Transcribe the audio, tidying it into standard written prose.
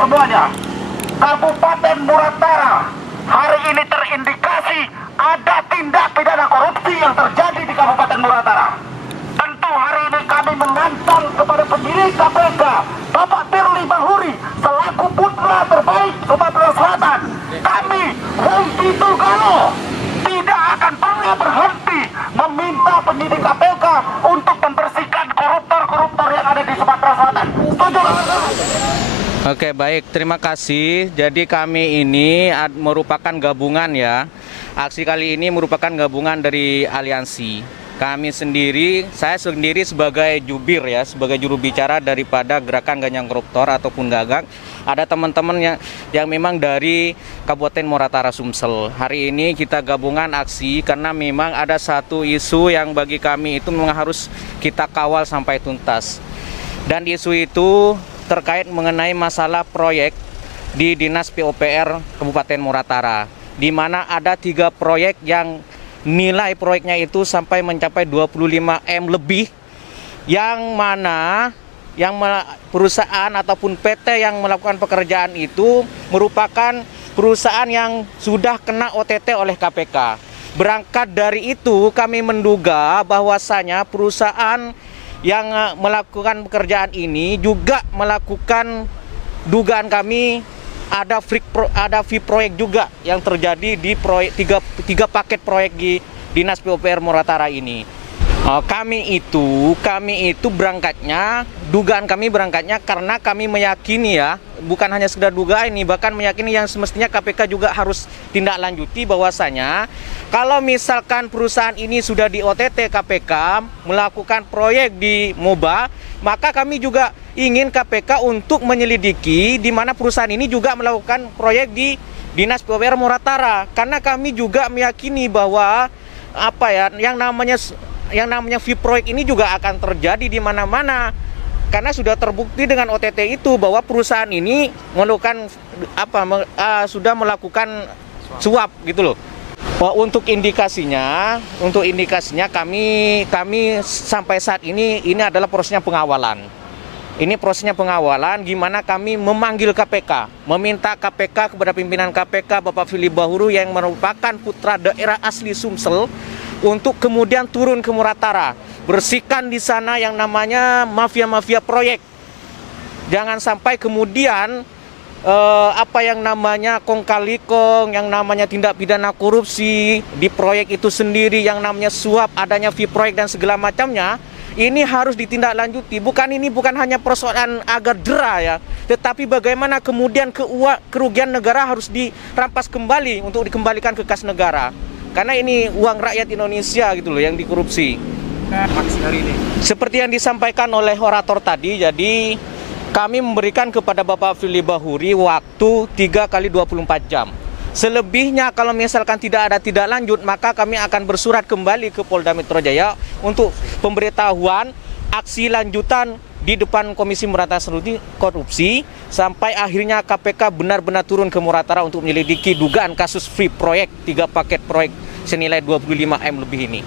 semuanya, Kabupaten Muratara hari ini terindikasi ada tindak pidana korupsi yang terjadi di Kabupaten Muratara. Tentu hari ini kami menantang kepada penyidik KPK, Bapak Firly Bahuri, selaku putra terbaik Sumatera Selatan. Kami, Hengki Tugalo, tidak akan pernah berhenti meminta penyidik KPK untuk membersihkan koruptor-koruptor yang ada di Sumatera Selatan. Setuju? Oke, baik, terima kasih. Jadi kami ini merupakan gabungan ya. Aksi kali ini merupakan gabungan dari aliansi. Saya sendiri sebagai jubir ya, sebagai juru bicara daripada Gerakan Ganyang Koruptor ataupun Gagak. Ada teman-teman yang memang dari Kabupaten Muratara Sumsel. Hari ini kita gabungan aksi karena memang ada satu isu yang bagi kami itu memang harus kita kawal sampai tuntas. Dan isu itu terkait mengenai masalah proyek di Dinas PUPR Kabupaten Muratara, di mana ada 3 proyek yang nilai proyeknya itu sampai mencapai 25 M lebih, yang mana perusahaan ataupun PT yang melakukan pekerjaan itu merupakan perusahaan yang sudah kena OTT oleh KPK. Berangkat dari itu kami menduga bahwasanya perusahaan yang melakukan pekerjaan ini juga melakukan, dugaan kami ada fee proyek juga yang terjadi di proyek tiga paket proyek di Dinas PUPR Muratara ini. Kami itu berangkatnya, dugaan kami berangkatnya karena kami meyakini ya, bukan hanya sekedar dugaan ini, bahkan meyakini yang semestinya KPK juga harus tindak lanjuti bahwasanya kalau misalkan perusahaan ini sudah di OTT KPK melakukan proyek di MOBA, maka kami juga ingin KPK untuk menyelidiki di mana perusahaan ini juga melakukan proyek di Dinas PUPR Muratara, karena kami juga meyakini bahwa yang namanya fee proyek ini juga akan terjadi di mana-mana, karena sudah terbukti dengan OTT itu bahwa perusahaan ini melakukan sudah melakukan suap gitu loh. Untuk indikasinya kami sampai saat ini adalah prosesnya pengawalan. Ini prosesnya pengawalan gimana kami memanggil KPK, meminta KPK kepada pimpinan KPK Bapak Firly Bahuri yang merupakan putra daerah asli Sumsel untuk kemudian turun ke Muratara, bersihkan di sana yang namanya mafia-mafia proyek. Jangan sampai kemudian yang namanya kong kali kong, yang namanya tindak pidana korupsi di proyek itu sendiri, yang namanya suap, adanya fee proyek dan segala macamnya, ini harus ditindaklanjuti. Ini bukan hanya persoalan agar jera ya, tetapi bagaimana kemudian kerugian negara harus dirampas kembali untuk dikembalikan ke kas negara. Karena ini uang rakyat Indonesia gitu loh yang dikorupsi. Seperti yang disampaikan oleh orator tadi, jadi kami memberikan kepada Bapak Firly Bahuri waktu 3 kali 24 jam. Selebihnya kalau misalkan tidak ada tindak lanjut, maka kami akan bersurat kembali ke Polda Metro Jaya untuk pemberitahuan aksi lanjutan di depan Komisi Pemberantasan Korupsi sampai akhirnya KPK benar-benar turun ke Muratara untuk menyelidiki dugaan kasus free proyek 3 paket proyek senilai 25 M lebih ini.